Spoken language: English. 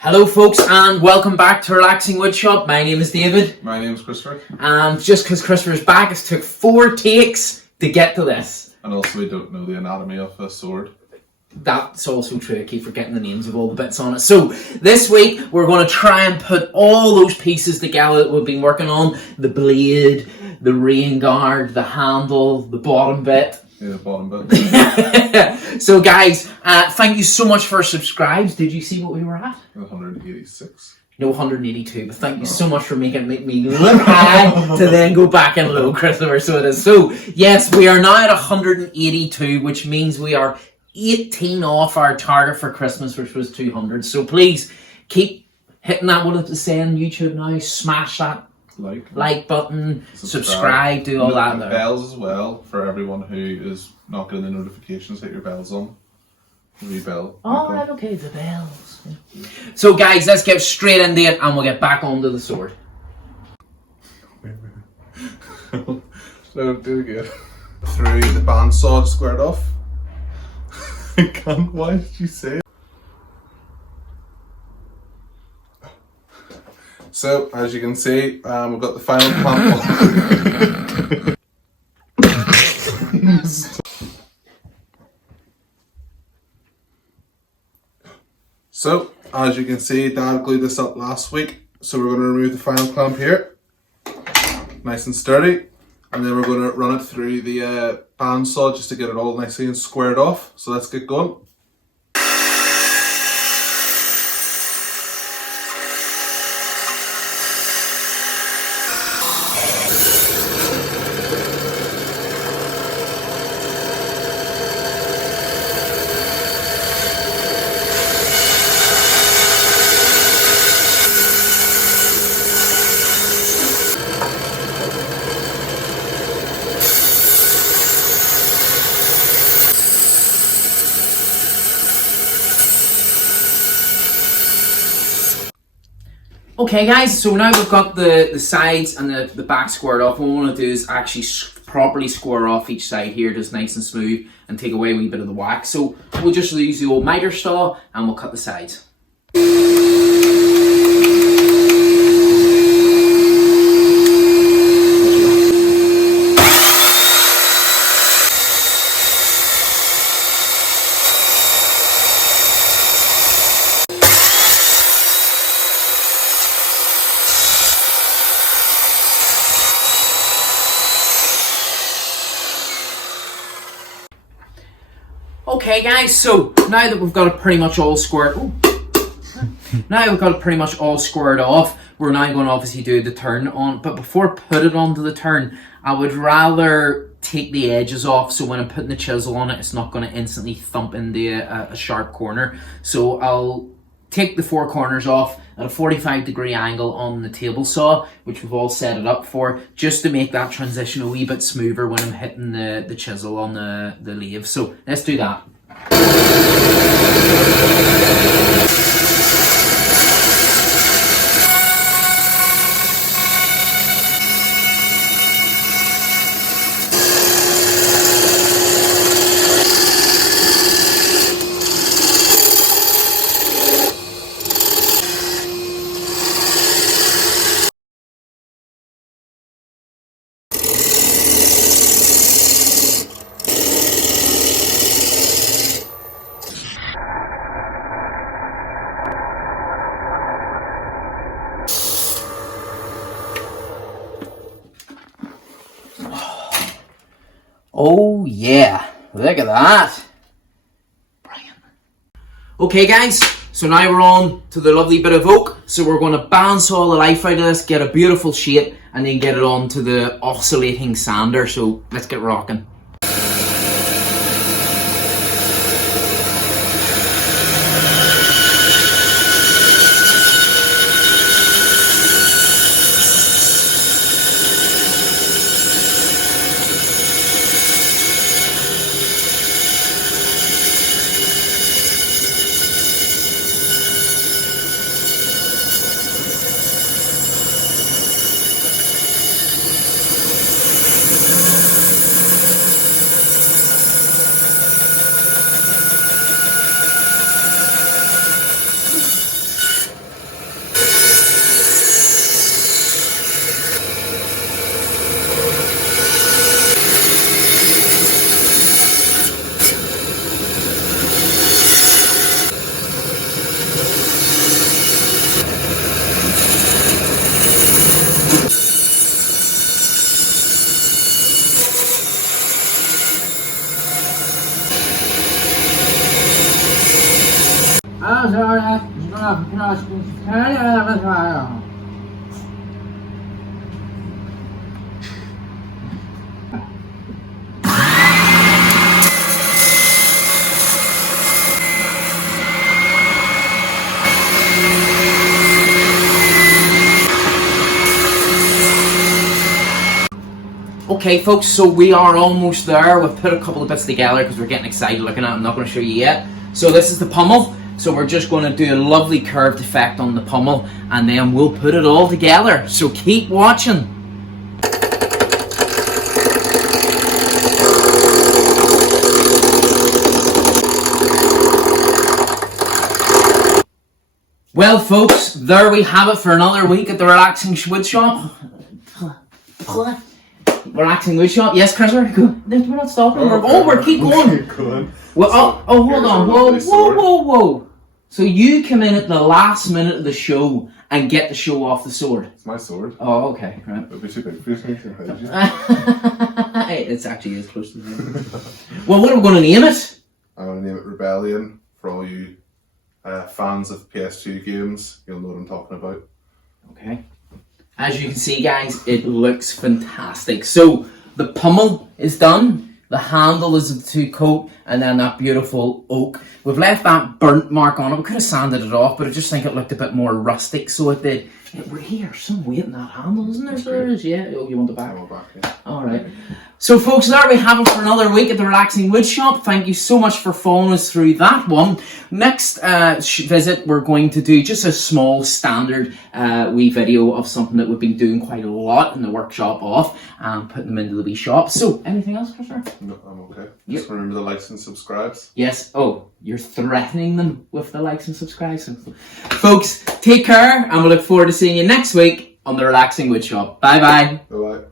Hello folks and welcome back to Relaxing Woodshop. My name is David. My name is Christopher. And just because Christopher's back, it took 4 takes to get to this. And also we don't know the anatomy of a sword. That's also true. I keep forgetting the names of all the bits on it. So this week we're going to try and put all those pieces together that we've been working on. The blade, the rain guard, the handle, the bottom bit. Yeah, the bottom bit. So guys, thank you so much for subscribes. Did you see what we were at? 186. No, 182. But thank you so much for making me look high to then go back and low, Christopher. So it is. So yes, we are now at 182, which means we are 18 off our target for Christmas, which was 200. So please keep hitting that. What is it saying on YouTube now? Smash that like button, subscribe, do all that there. Bells as well for everyone who is not getting the notifications. Hit your bells on. The wee bell. Oh, right, okay, the bells. So guys, let's get straight into it and we'll get back onto the sword. So do it again. Through the bandsaw squared off. I can't. Why did you say it? So, as you can see, we've got the final clamp. So, as you can see, Dad glued this up last week. So we're going to remove the final clamp here. Nice and sturdy. And then we're going to run it through the bandsaw just to get it all nicely and squared off. So let's get going. Okay guys, so now we've got the sides and the back squared off. What we want to do is actually properly square off each side here, just nice and smooth, and take away a wee bit of the wax. So we'll just use the old miter saw and we'll cut the sides. Okay guys, so now that we've got it pretty much all squared, off, we're now going to obviously do the turn on. But before I put it onto the turn, I would rather take the edges off, so when I'm putting the chisel on it, it's not going to instantly thump into a sharp corner. So I'll take the 4 corners off at a 45-degree angle on the table saw, which we've all set it up for, just to make that transition a wee bit smoother when I'm hitting the chisel on the lathe. So let's do that. Oh yeah. Look at that. Brilliant. Okay guys, so now we're on to the lovely bit of oak. So we're going to bandsaw the life out of this, get a beautiful shape, and then get it on to the oscillating sander. So let's get rocking. Okay folks, so we are almost there. We've put a couple of bits together because we're getting excited looking at it. I'm not going to show you yet. So this is the pummel. So we're just going to do a lovely curved effect on the pummel and then we'll put it all together. So keep watching. Well folks, there we have it for another week at the Relaxing Wood Shop. Relaxing Wood Shop. Yes, Chris, we're not stopping. We're keep going. Well, hold on. Whoa. So you come in at the last minute of the show and get to show off the sword. It's my sword. Oh, okay, right. It'll be too big for you. It actually is close to me. Well, what are we going to name it? I'm going to name it Rebellion for all you fans of PS2 games. You'll know what I'm talking about. Okay. As you can see guys, it looks fantastic. So the pummel is done, the handle is a 2-coat, and then that beautiful oak. We've left that burnt mark on it. We could have sanded it off, but I just think it looked a bit more rustic, so it did. We're here, some weight in that handle, isn't there? So there is, yeah. Oh, you want the back? I want back, yeah. Alright. So folks, there we have it for another week at the Relaxing Wood Shop. Thank you so much for following us through that one. Next visit, we're going to do just a small standard wee video of something that we've been doing quite a lot in the workshop off and putting them into the wee shop. So, anything else, Christopher? No, I'm okay. Just remember the likes and subscribes. Yes. Oh, you're threatening them with the likes and subscribes. Folks, take care and we look forward to seeing you next week on the Relaxing Wood Shop. Bye bye. Bye bye.